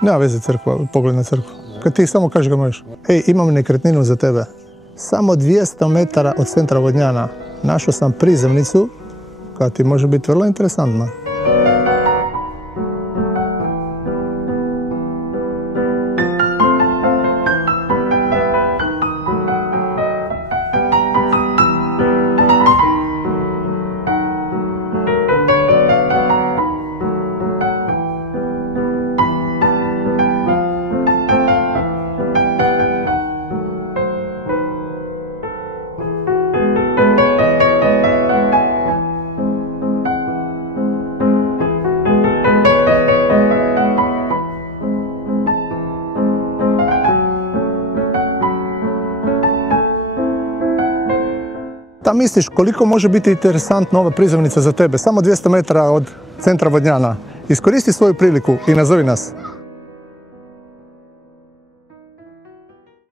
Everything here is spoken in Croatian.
Nema veze crkva, pogled na crkvu. Kad ti samo kažeš ga možeš. Ej, imam nekretninu za tebe. Samo 200 metara od centra Vodnjana našao sam prizemnicu koja ti može biti vrlo interesantna. Da misliš koliko može biti interesantna ova prizemnica za tebe, samo 200 metara od centra Vodnjana. Iskoristi svoju priliku i nazovi nas.